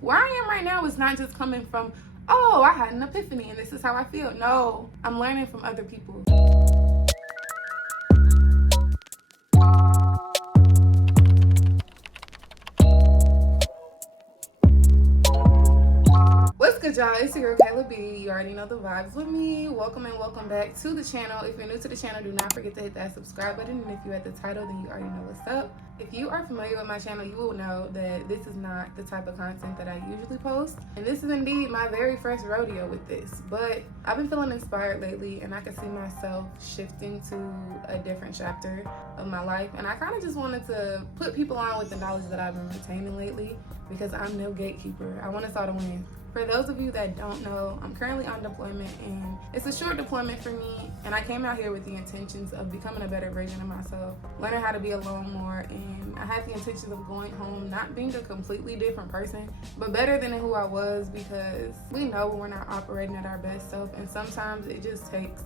Where I am right now is not just coming from, oh, I had an epiphany and this is how I feel. No, I'm learning from other people. What's good, y'all? It's your girl Kayla B. You already know the vibes with me. Welcome and welcome back to the channel. If you're new to the channel, do not forget to hit that subscribe button. And if you're at the title, then you already know what's up. If you are familiar with my channel, you will know that this is not the type of content that I usually post. And this is indeed my very first rodeo with this. But I've been feeling inspired lately, and I can see myself shifting to a different chapter of my life. And I kind of just wanted to put people on with the knowledge that I've been retaining lately, because I'm no gatekeeper. I want us all to win. For those of you that don't know, I'm currently on deployment, and it's a short deployment for me, and I came out here with the intentions of becoming a better version of myself, learning how to be alone more, and I had the intentions of going home not being a completely different person, but better than who I was, because we know when we're not operating at our best self, and sometimes it just takes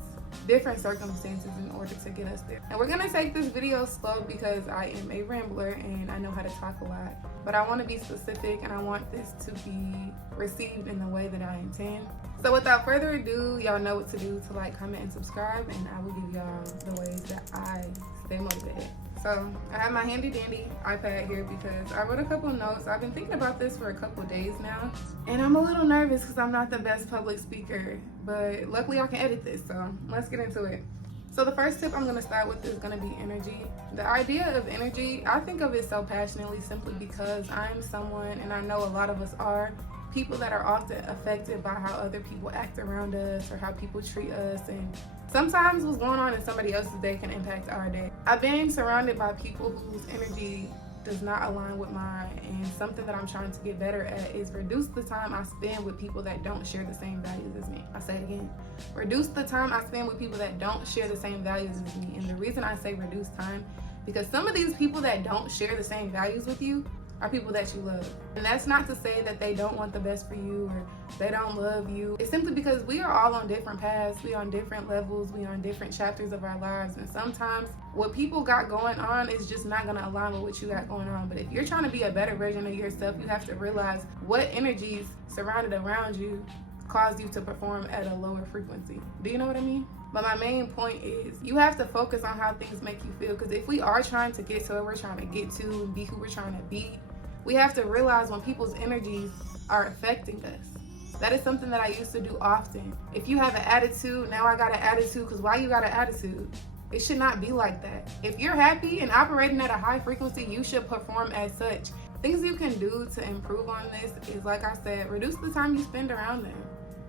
different circumstances in order to get us there. And we're gonna take this video slow because I am a rambler and I know how to talk a lot, but I want to be specific and I want this to be received in the way that I intend. So without further ado, y'all know what to do to like, comment, and subscribe, and I will give y'all the ways that I stay motivated. So I have my handy dandy iPad here because I wrote a couple notes. I've been thinking about this for a couple days now, and I'm a little nervous because I'm not the best public speaker, but luckily I can edit this, so let's get into it. So the first tip I'm gonna start with is gonna be energy. The idea of energy, I think of it so passionately simply because I'm someone, and I know a lot of us are, people that are often affected by how other people act around us or how people treat us, and sometimes what's going on in somebody else's day can impact our day. I've been surrounded by people whose energy does not align with mine, and something that I'm trying to get better at is reduce the time I spend with people that don't share the same values as me. I say it again. Reduce the time I spend with people that don't share the same values as me. And the reason I say reduce time, because some of these people that don't share the same values with you are people that you love. And that's not to say that they don't want the best for you or they don't love you. It's simply because we are all on different paths, we on different levels, we on different chapters of our lives, and sometimes what people got going on is just not gonna align with what you got going on. But if you're trying to be a better version of yourself, you have to realize what energies surrounded around you cause you to perform at a lower frequency. Do you know what I mean? But my main point is you have to focus on how things make you feel, because if we are trying to get to where we're trying to get to and be who we're trying to be, we have to realize when people's energies are affecting us. That is something that I used to do often. If you have an attitude, now I got an attitude, because why you got an attitude? It should not be like that. If you're happy and operating at a high frequency, you should perform as such. Things you can do to improve on this is, like I said, reduce the time you spend around them.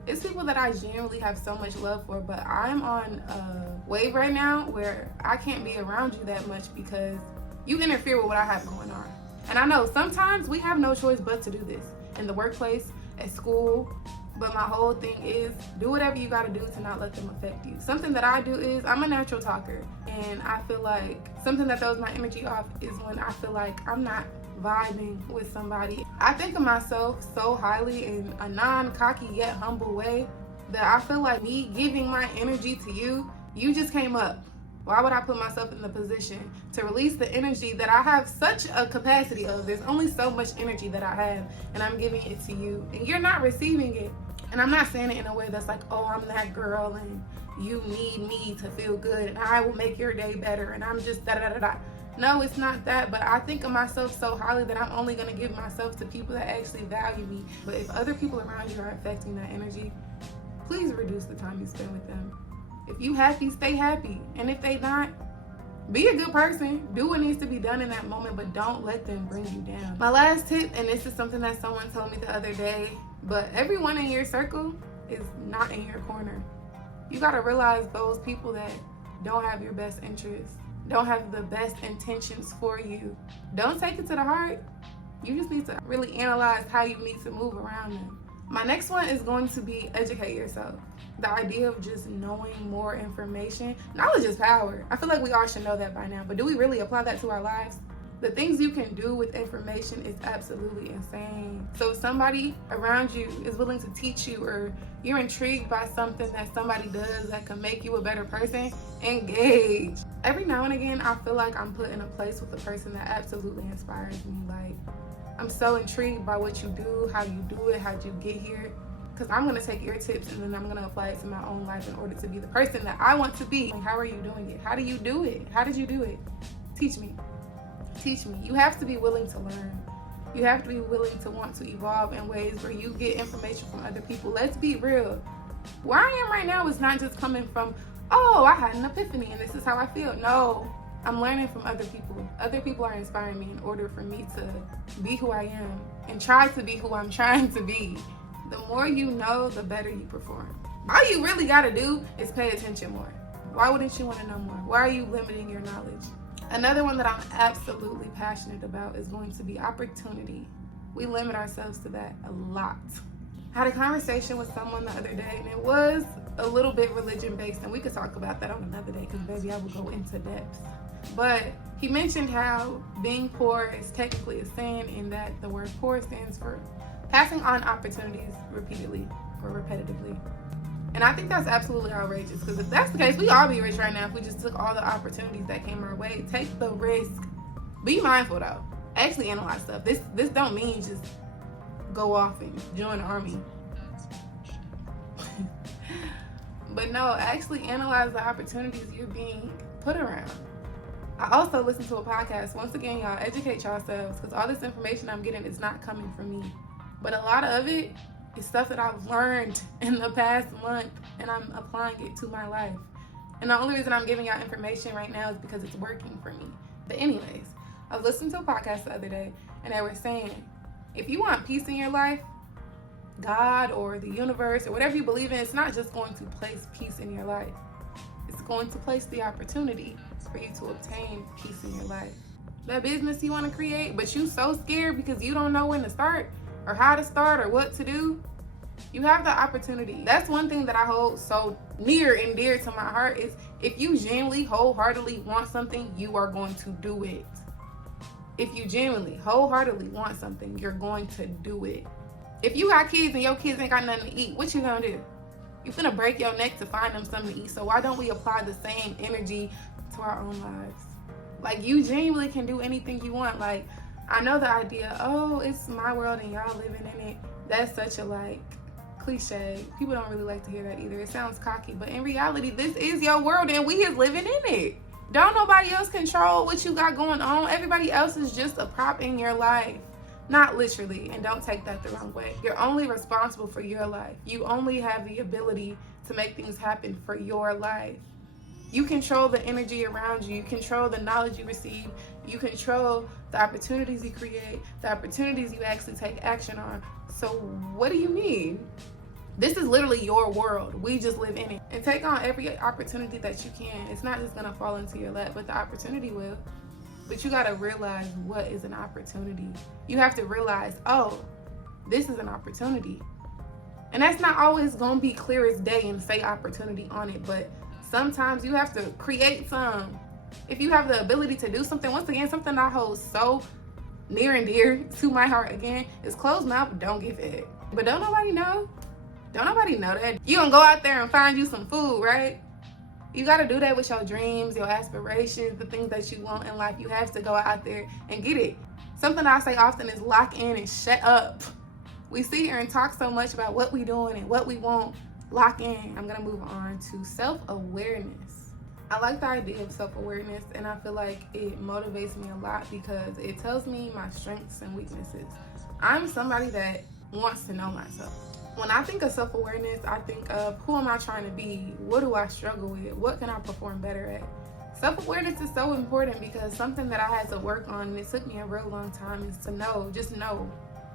It's people that I genuinely have so much love for, but I'm on a wave right now where I can't be around you that much because you interfere with what I have going on. And I know sometimes we have no choice but to do this in the workplace, at school, but my whole thing is do whatever you gotta do to not let them affect you. Something that I do is I'm a natural talker, and I feel like something that throws my energy off is when I feel like I'm not vibing with somebody. I think of myself so highly in a non-cocky yet humble way that I feel like me giving my energy to you, you just came up. Why would I put myself in the position to release the energy that I have such a capacity of? There's only so much energy that I have, and I'm giving it to you, and you're not receiving it. And I'm not saying it in a way that's like, oh, I'm that girl and you need me to feel good and I will make your day better and I'm just da-da-da-da. No, it's not that, but I think of myself so highly that I'm only gonna give myself to people that actually value me. But if other people around you are affecting that energy, please reduce the time you spend with them. If you happy, stay happy. And if they not, be a good person. Do what needs to be done in that moment, but don't let them bring you down. My last tip, and this is something that someone told me the other day, but everyone in your circle is not in your corner. You gotta realize those people that don't have your best interests, don't have the best intentions for you. Don't take it to the heart. You just need to really analyze how you need to move around them. My next one is going to be educate yourself. The idea of just knowing more information. Knowledge is power. I feel like we all should know that by now, but do we really apply that to our lives? The things you can do with information is absolutely insane. So if somebody around you is willing to teach you, or you're intrigued by something that somebody does that can make you a better person, engage. Every now and again, I feel like I'm put in a place with a person that absolutely inspires me. Like, I'm so intrigued by what you do, how you do it, how'd you get here. Because I'm going to take your tips and then I'm going to apply it to my own life in order to be the person that I want to be. How are you doing it? How do you do it? How did you do it? Teach me. Teach me. You have to be willing to learn. You have to be willing to want to evolve in ways where you get information from other people. Let's be real. Where I am right now is not just coming from, oh, I had an epiphany and this is how I feel. No, I'm learning from other people. Other people are inspiring me in order for me to be who I am and try to be who I'm trying to be. The more you know, the better you perform. All you really gotta do is pay attention more. Why wouldn't you want to know more? Why are you limiting your knowledge? Another one that I'm absolutely passionate about is going to be opportunity. We limit ourselves to that a lot. I had a conversation with someone the other day and it was a little bit religion based, and we could talk about that on another day because baby, I will go into depth. But he mentioned how being poor is technically a sin, and that the word poor stands for passing on opportunities repeatedly or repetitively. And I think that's absolutely outrageous, because if that's the case, we all be rich right now if we just took all the opportunities that came our way. Take the risk. Be mindful though. Actually analyze stuff. This don't mean just go off and join the army. But no, actually analyze the opportunities you're being put around. I also listen to a podcast. Once again, y'all, educate yourselves, because all this information I'm getting is not coming from me. But a lot of it is stuff that I've learned in the past month, and I'm applying it to my life. And the only reason I'm giving y'all information right now is because it's working for me. But anyways, I was listening to a podcast the other day, and they were saying, if you want peace in your life, God or the universe or whatever you believe in, it's not just going to place peace in your life. It's going to place the opportunity for you to obtain peace in your life. That business you want to create, but you so scared because you don't know when to start or how to start or what to do, you have the opportunity. That's one thing that I hold so near and dear to my heart is if you genuinely, wholeheartedly want something, you are going to do it. If you genuinely, wholeheartedly want something, you're going to do it. If you got kids and your kids ain't got nothing to eat, what you gonna do? You finna break your neck to find them something to eat. So why don't we apply the same energy to our own lives? Like, you genuinely can do anything you want. Like, I know the idea, oh, it's my world and y'all living in it. That's such a like cliche. People don't really like to hear that either. It sounds cocky, but in reality, this is your world and we is living in it. Don't nobody else control what you got going on. Everybody else is just a prop in your life. Not literally, and don't take that the wrong way. You're only responsible for your life. You only have the ability to make things happen for your life. You control the energy around you. You control the knowledge you receive. You control the opportunities you create, the opportunities you actually take action on. So what do you mean? This is literally your world. We just live in it. And take on every opportunity that you can. It's not just gonna fall into your lap, but the opportunity will. But you gotta realize what is an opportunity. You have to realize, oh, this is an opportunity. And that's not always gonna be clear as day and say opportunity on it, but sometimes you have to create some. If you have the ability to do something, once again, something I hold so near and dear to my heart again is closed mouth, don't get fed. But don't nobody know. Don't nobody know that. You gonna go out there and find you some food, right? You gotta do that with your dreams, your aspirations, the things that you want in life. You have to go out there and get it. Something I say often is lock in and shut up. We sit here and talk so much about what we doing and what we want. Lock in. I'm gonna move on to self-awareness. I like the idea of self-awareness, and I feel like it motivates me a lot because it tells me my strengths and weaknesses. I'm somebody that wants to know myself. When I think of self-awareness, I think of who am I trying to be? What do I struggle with? What can I perform better at? Self-awareness is so important because something that I had to work on, and it took me a real long time, is to know, just know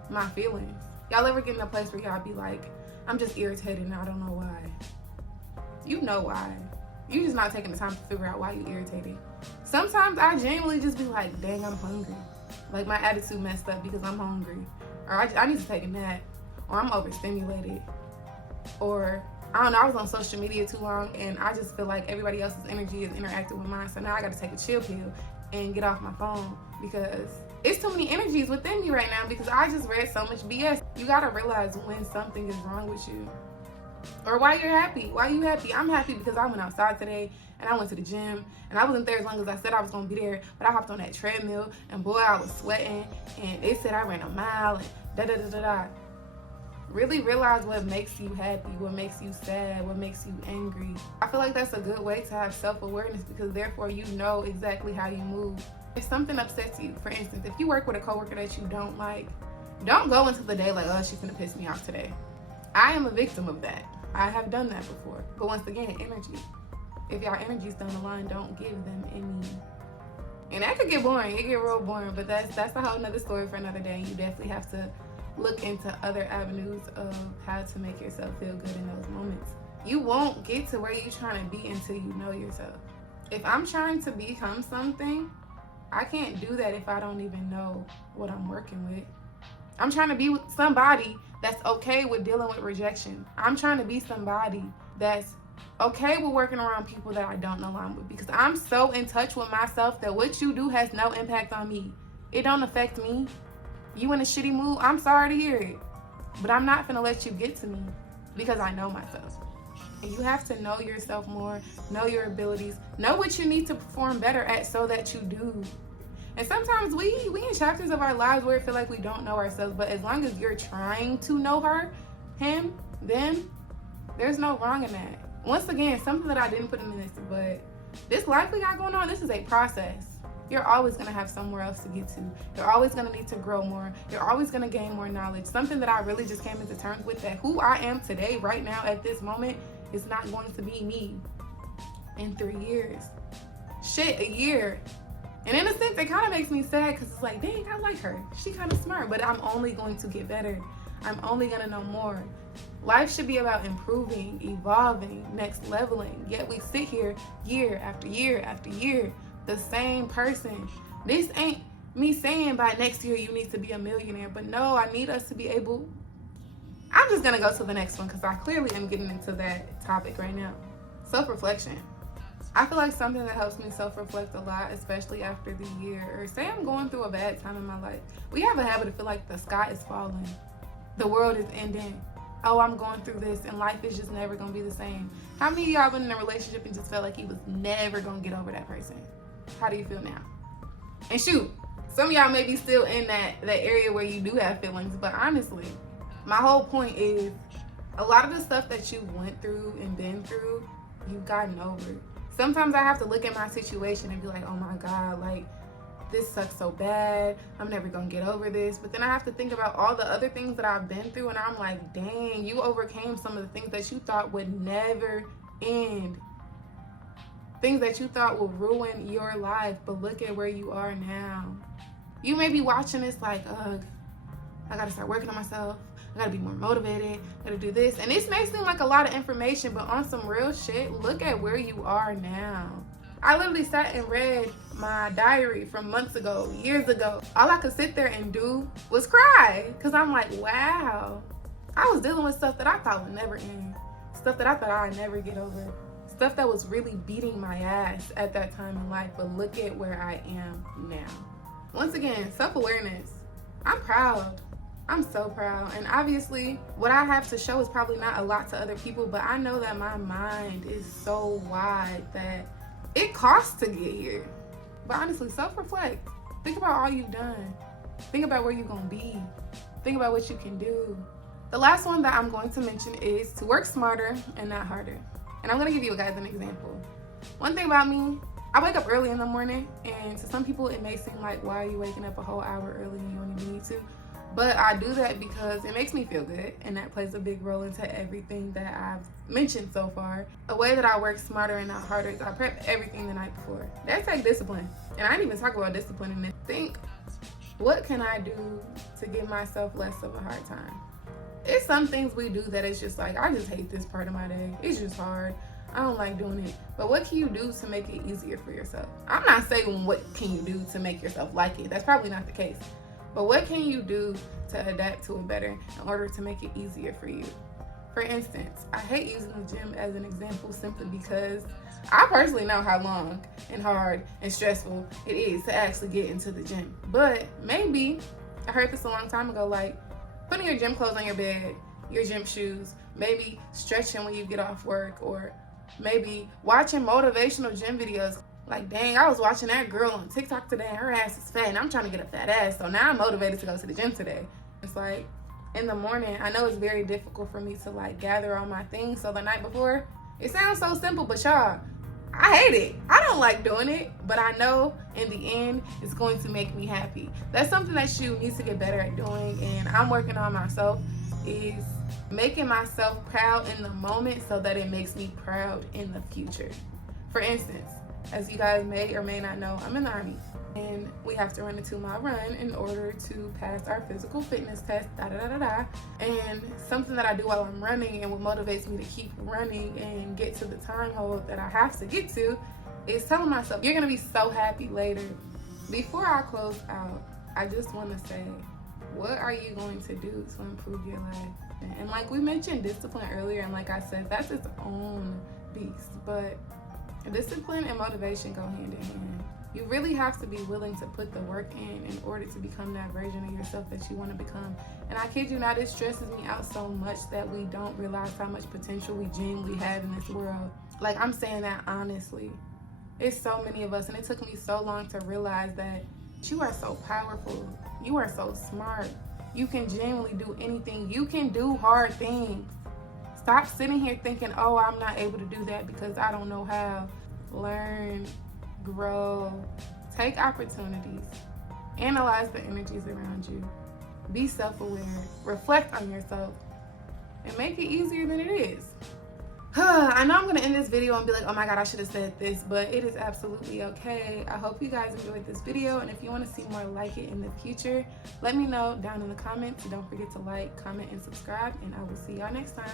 my feelings. Y'all ever get in a place where y'all be like, I'm just irritated and I don't know why? You know why. You just not taking the time to figure out why you irritated. Sometimes I genuinely just be like, dang, I'm hungry. Like my attitude messed up because I'm hungry. Or I need to take a nap. Or I'm overstimulated, or I don't know, I was on social media too long and I just feel like everybody else's energy is interacting with mine, so now I gotta take a chill pill and get off my phone because it's too many energies within me right now because I just read so much BS. You gotta realize when something is wrong with you. Or why you're happy. Why you happy? I'm happy because I went outside today and I went to the gym and I wasn't there as long as I said I was gonna be there, but I hopped on that treadmill and boy, I was sweating and they said I ran a mile and da-da-da-da-da. Really realize what makes you happy, what makes you sad, what makes you angry. I feel like that's a good way to have self-awareness because therefore you know exactly how you move. If something upsets you, for instance, if you work with a coworker that you don't like, don't go into the day like, oh, she's gonna piss me off today. I am a victim of that. I have done that before. But once again, energy. If y'all energies don't align, don't give them any. And that could get boring. It get real boring, but that's a whole nother story for another day. You definitely have to look into other avenues of how to make yourself feel good in those moments. You won't get to where you're trying to be until you know yourself. If I'm trying to become something, I can't do that if I don't even know what I'm working with. I'm trying to be with somebody that's okay with dealing with rejection. I'm trying to be somebody that's okay with working around people that I don't align with because I'm so in touch with myself that what you do has no impact on me. It don't affect me. You in a shitty mood, I'm sorry to hear it. But I'm not gonna let you get to me because I know myself. And you have to know yourself more, know your abilities, know what you need to perform better at so that you do. And sometimes we in chapters of our lives where it feel like we don't know ourselves, but as long as you're trying to know her, him, them, there's no wrong in that. Once again, something that I didn't put in this, but this life we got going on, this is a process. You're always gonna have somewhere else to get to. You're always gonna need to grow more. You're always gonna gain more knowledge. Something that I really just came into terms with, that who I am today, right now, at this moment, is not going to be me in 3 years. Shit, a year. And in a sense, it kind of makes me sad because it's like, dang, I like her. She kind of smart, but I'm only going to get better. I'm only gonna know more. Life should be about improving, evolving, next leveling. Yet we sit here year after year after year, the same person. This ain't me saying by next year you need to be a millionaire, but no, I need us to be able. I'm just gonna go to the next one because I clearly am getting into that topic right now. Self-reflection. I feel like something that helps me self-reflect a lot, especially after the year, or say I'm going through a bad time in my life. We have a habit to feel like the sky is falling. The world is ending. Oh, I'm going through this and life is just never gonna be the same. How many of y'all been in a relationship and just felt like he was never gonna get over that person? How do you feel now? And shoot, some of y'all may be still in that area where you do have feelings, but honestly, my whole point is a lot of the stuff that you went through and been through, you've gotten over. Sometimes I have to look at my situation and be like, oh my God, like, this sucks so bad. I'm never gonna get over this. But then I have to think about all the other things that I've been through and I'm like, dang, you overcame some of the things that you thought would never end. Things that you thought would ruin your life, but look at where you are now. You may be watching this like, ugh, I gotta start working on myself. I gotta be more motivated. I gotta do this. And this may seem like a lot of information, but on some real shit, look at where you are now. I literally sat and read my diary from months ago, years ago. All I could sit there and do was cry. Cause I'm like, wow. I was dealing with stuff that I thought would never end. Stuff that I thought I'd never get over. Stuff that was really beating my ass at that time in life. But look at where I am now. Once again, self-awareness. I'm proud. I'm so proud. And obviously, what I have to show is probably not a lot to other people, but I know that my mind is so wide that it costs to get here. But honestly, self-reflect. Think about all you've done. Think about where you're gonna be. Think about what you can do. The last one that I'm going to mention is to work smarter and not harder. And I'm gonna give you guys an example. One thing about me, I wake up early in the morning, and to some people it may seem like, why are you waking up a whole hour early and you don't even need to? But I do that because it makes me feel good, and that plays a big role into everything that I've mentioned so far. A way that I work smarter and not harder is I prep everything the night before. That takes discipline. And I didn't even talk about discipline in this. Think, what can I do to give myself less of a hard time? It's some things we do that it's just like, I just hate this part of my day. It's just hard. I don't like doing it. But what can you do to make it easier for yourself? I'm not saying what can you do to make yourself like it. That's probably not the case. But what can you do to adapt to it better in order to make it easier for you? For instance, I hate using the gym as an example simply because I personally know how long and hard and stressful it is to actually get into the gym. But maybe, I heard this a long time ago, like putting your gym clothes on your bed your gym shoes, maybe stretching when you get off work, or maybe watching motivational gym videos. Like, dang, I was watching that girl on TikTok today and her ass is fat and I'm trying to get a fat ass, so now I'm motivated to go to the gym today. It's like, in the morning, I know it's very difficult for me to like gather all my things, so the night before, it sounds so simple, but y'all, I hate it. I don't like doing it, but I know in the end, it's going to make me happy. That's something that you need to get better at doing, and I'm working on myself, is making myself proud in the moment so that it makes me proud in the future. For instance, as you guys may or may not know, I'm in the Army, and we have to run a 2-mile run in order to pass our physical fitness test, And something that I do while I'm running and what motivates me to keep running and get to the time hold that I have to get to is telling myself, you're gonna be so happy later. Before I close out, I just wanna say, what are you going to do to improve your life? And like we mentioned discipline earlier, and like I said, that's its own beast, but discipline and motivation go hand in hand. You really have to be willing to put the work in order to become that version of yourself that you want to become. And I kid you not, it stresses me out so much that we don't realize how much potential we genuinely have in this world. Like, I'm saying that honestly. It's so many of us, and it took me so long to realize that you are so powerful. You are so smart. You can genuinely do anything. You can do hard things. Stop sitting here thinking, oh, I'm not able to do that because I don't know how. Learn, grow, take opportunities, analyze the energies around you, be self-aware, reflect on yourself, and make it easier than it is. I know I'm going to end this video and be like, oh my God, I should have said this, but it is absolutely okay. I hope you guys enjoyed this video, and if you want to see more like it in the future, let me know down in the comments. Don't forget to like, comment, and subscribe, and I will see y'all next time.